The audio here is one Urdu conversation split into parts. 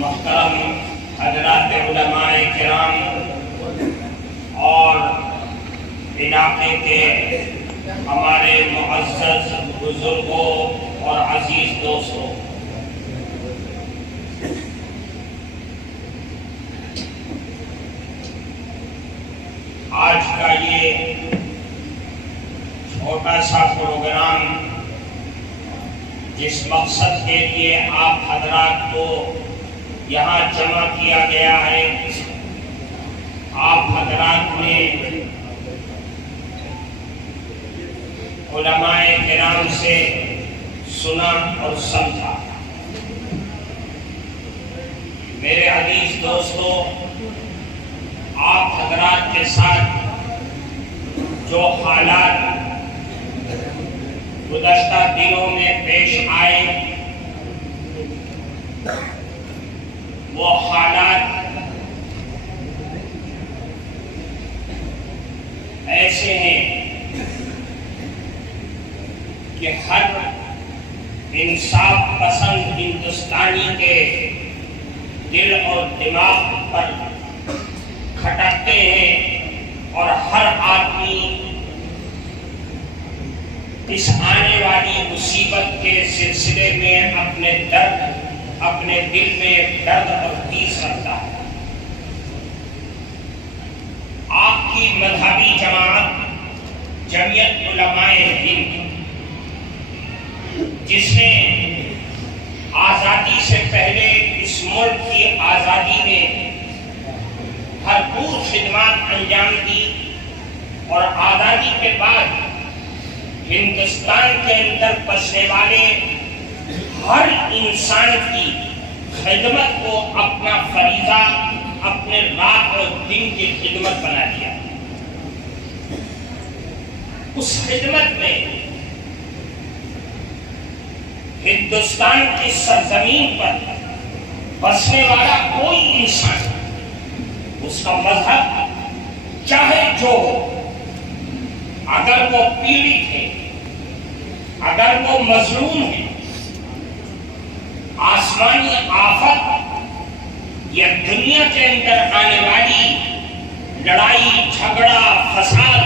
محترم حضرات علماء کرام اور علاقے کے ہمارے معزز بزرگوں اور عزیز دوستوں، آج کا یہ چھوٹا سا پروگرام جس مقصد کے لیے آپ حضرات کو یہاں جمع کیا گیا ہے، آپ حضرات نے علماء کرام سے سنا اور سمجھا۔ میرے عزیز دوستو، آپ حضرات کے ساتھ جو حالات گزشتہ دنوں میں پیش آئے، وہ حالات ایسے ہیں کہ ہر انصاف پسند ہندوستانی کے دل اور دماغ پر کھٹکتے ہیں، اور ہر آدمی اس آنے والی مصیبت کے سلسلے میں اپنے دل میں درد اور تیس رکھتا ہے۔ آپ کی مذہبی جماعت جمعیت علماء ہند، جس نے آزادی سے پہلے اس ملک کی آزادی میں بھرپور خدمات انجام دی، اور آزادی کے بعد ہندوستان کے اندر بسنے والے ہر انسان کی خدمت کو اپنا فریضہ، اپنے رات اور دن کی خدمت بنا دیا۔ اس خدمت میں ہندوستان کی سرزمین پر بسنے والا کوئی انسان، اس کا مذہب چاہے جو ہو، اگر وہ پیڑت ہے، اگر وہ مظلوم ہے، آسمانی آفت یا دنیا کے اندر آنے والی لڑائی جھگڑا فساد،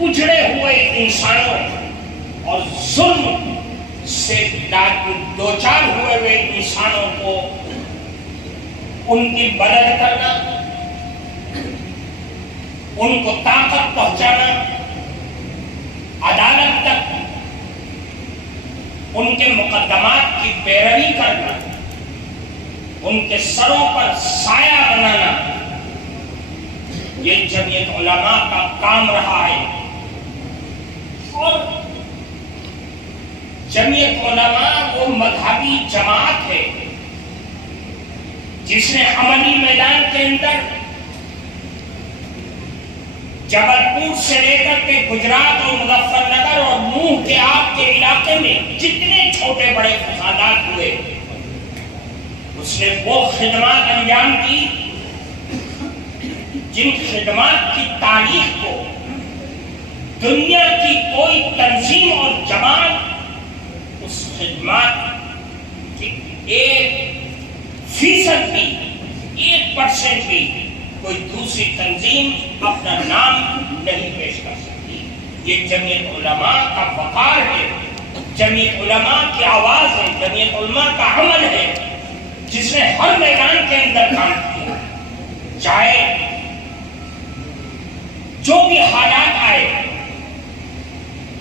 اجڑے ہوئے انسانوں اور ظلم سے دوچار ہوئے انسانوں کو ان کی مدد کرنا، ان کو طاقت پہنچانا، عدالت تک ان کے مقدمات کی پیروی کرنا، ان کے سروں پر سایہ بنانا، یہ جمعیت علماء کا کام رہا ہے۔ اور جمعیت علماء وہ مذہبی جماعت ہے جس نے عملی میدان کے اندر جبل پور سے لے کر کے گجرات اور مظفر نگر اور نوح کے آپ کے علاقے میں جتنے چھوٹے بڑے فسادات ہوئے، اس نے وہ خدمات انجام دی جن خدمات کی تاریخ کو دنیا کی کوئی تنظیم اور جماعت اس خدمات کی 1% بھی، 1% بھی کوئی دوسری تنظیم اپنا نام نہیں پیش کر سکتی۔ یہ جمعیت علماء کا وقار ہے، جمعیت علماء کی آواز ہے، جمعیت علماء کا عمل ہے، جس نے ہر میدان کے اندر کام کیا، چاہے جو بھی حالات آئے،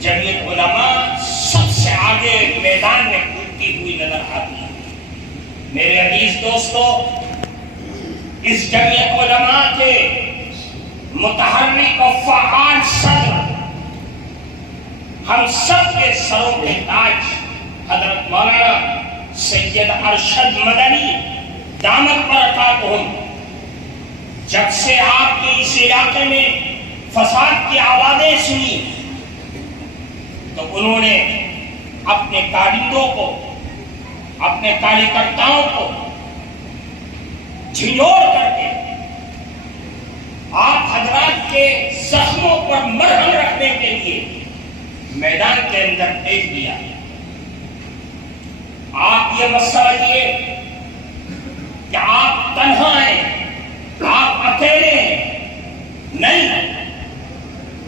جمعیت علماء سب سے آگے میدان میں کودتی ہوئی نظر آتی ہے۔ میرے عزیز دوستو، اس جمعیت علماء کے متحرک و فعال صدر، ہم سب کے سروں پہ تاج حضرت مولانا سید ارشد مدنی دامت برکاتہم، جب سے آپ کے اس علاقے میں فساد کی آوازیں سنی تو انہوں نے اپنے کارندوں کو، اپنے کارکرتاؤں کو جھنجھوڑ کر کے آپ حضرات کے زخموں پر مرہم رکھنے کے لیے میدان کے اندر بھیج دیا۔ آپ یہ مت سمجھیے کہ آپ تنہا ہیں، آپ اکیلے ہیں، نہیں،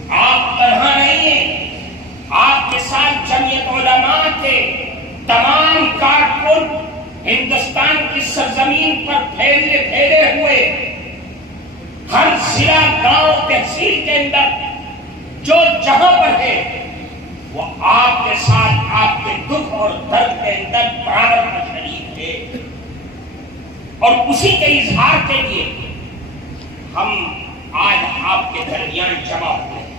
آپ تنہا نہیں ہیں، آپ کے ساتھ جمعیت علماء کے تمام کارکن ہندوستان کی سرزمین پر پھیلے ہوئے ہر ضلع، گاؤں، تحصیل کے اندر جو جہاں پر ہے وہ آپ کے ساتھ آپ کے دکھ اور درد کے اندر برابر کا شریک ہے، اور اسی کے اظہار کے لیے ہم آج آپ کے درمیان جمع ہوئے ہیں۔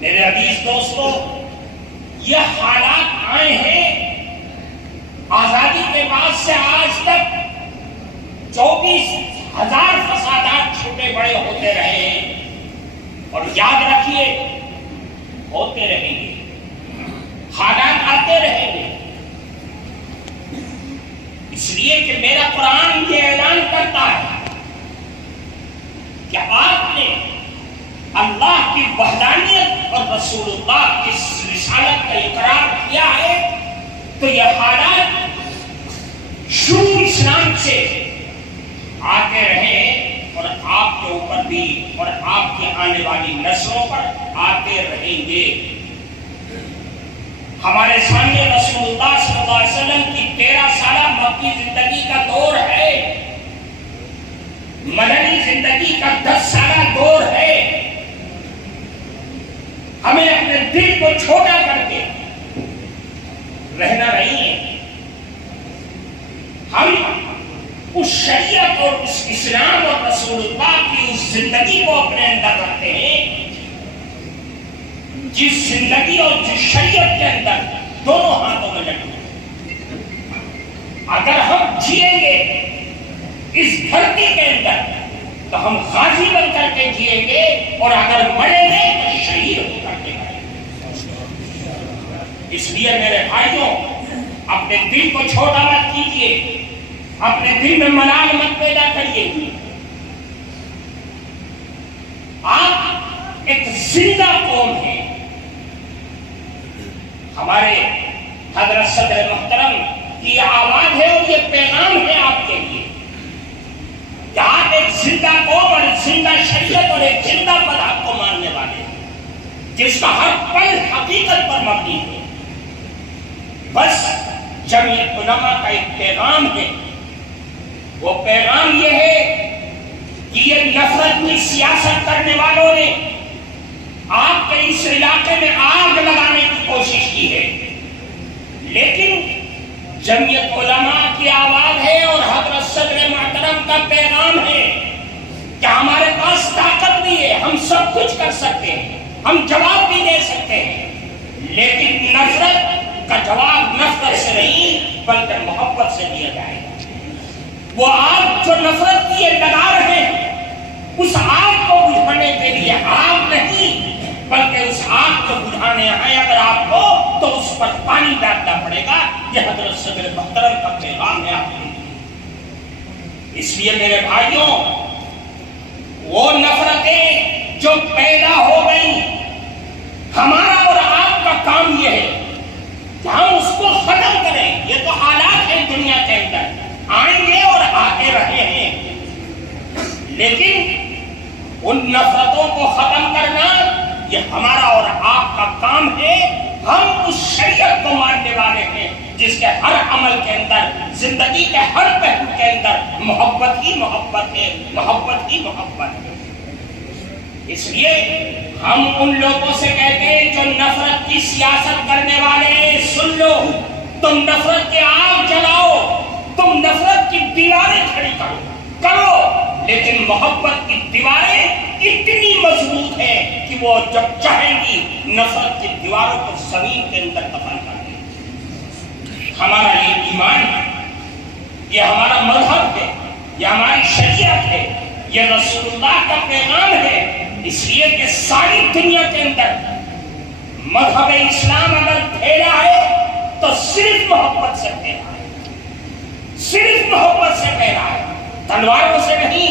میرے عزیز دوستو، یہ حالات آئے ہیں آزادی کے بعد سے آج تک 24,000 فسادات چھوٹے بڑے ہوتے رہے ہیں، اور یاد رکھیے ہوتے رہیں گے، حالات آتے رہیں گے، اس لیے کہ میرا قرآن یہ اعلان کرتا ہے کہ آپ نے اللہ کی وحدانیت اور رسول اللہ کی رسالت کا اقرار کیا ہے، تو یہ حالات شروع اسلام سے آتے رہے اور آپ کے اوپر بھی اور آپ کی آنے والی نسلوں پر آتے رہیں گے۔ ہمارے سامنے رسول اللہ صلی اللہ علیہ وسلم کی 13 سالہ مکی زندگی کا دور ہے، مدنی زندگی کا 10 سالہ دور ہے۔ ہمیں اپنے دل کو چھوٹا کر کے رہنا نہیں ہے، ہم اس شریعت اور اس اسلام اور رسول اللہ کی اس زندگی کو اپنے اندر رکھتے ہیں جس زندگی اور جس شریعت کے اندر دونوں ہاتھوں میں لگے۔ اگر ہم جیئیں گے اس دھرتی کے اندر تو ہم غازی بن کر کے جیئیں گے، اور اگر مریں گے تو شہید ہو کر کے مریں گے۔ اس لیے میرے بھائیوں، اپنے دل کو چھوٹا مت کیجیے، اپنے دل میں ملال مت پیدا کریے۔ آپ ایک زندہ قوم ہیں۔ ہمارے حضرت صدر محترم کی یہ آواز ہے اور یہ پیغام ہے آپ کے لیے کہ آپ ایک زندہ قوم اور ایک زندہ شریعت اور ایک زندہ مذہب کو ماننے والے ہیں، جس کا ہر پل حقیقت پر مبنی ہے۔ بس جمعیت علماء کا ایک پیغام ہے، وہ پیغام یہ ہے کہ یہ نفرت کی سیاست کرنے والوں نے آپ کے اس علاقے میں آگ لگانے کی کوشش کی ہے، لیکن جمعیت علماء کی آواز ہے اور حضرت صدر محترم کا پیغام ہے کہ ہمارے پاس طاقت بھی ہے، ہم سب کچھ کر سکتے ہیں، ہم جواب بھی دے سکتے ہیں، لیکن نفرت کا جواب نفرت سے نہیں بلکہ محبت سے دیا جائے گا۔ وہ آگ جو نفرت کی لگا رہے ہیں، اس آگ کو بجھانے کے لیے آگ نہیں بلکہ اس آگ کو بجھانے ہیں اگر آپ کو تو اس پر پانی ڈالنا پڑے گا۔ یہ حضرت صدر محترم کا پیغام ہے آپ کے لیے۔ اس لیے میرے بھائیوں، وہ نفرتیں جو پیدا ہو گئی، ہمارا اور آپ کا کام یہ ہے کہ ہم اس کو ختم کریں۔ یہ تو حالات ہیں دنیا کے اندر، آئیں گے اور آتے رہے ہیں، لیکن ان نفرتوں کو ختم کرنا یہ ہمارا اور آپ کا کام ہے۔ ہم اس شریعت کو ماننے والے ہیں جس کے ہر عمل کے اندر، زندگی کے ہر پہلو کے اندر محبت ہی محبت ہے، محبت ہی محبت ہے۔ اس لیے ہم ان لوگوں سے کہتے ہیں جو نفرت کی سیاست کرنے والے ہیں، سن لو، تم نفرت کے آگ جلاؤ، تم نفرت کی دیواریں کھڑی کرو، لیکن محبت کی دیواریں اتنی مضبوط ہیں کہ وہ جب چاہیں گی نفرت کی دیواروں کو زمین کے اندر دفن کر دیں۔ ہمارا یہ ایمان ہے، یہ ہمارا مذہب ہے، یہ ہماری شریعت ہے، یہ رسول اللہ کا پیغام ہے۔ اس لیے کہ ساری دنیا کے اندر مذہب اسلام اگر پھیلا ہے تو صرف محبت سے پھیلا ہے، صرف محبت سے پھیلا ہے، تلواروں سے نہیں،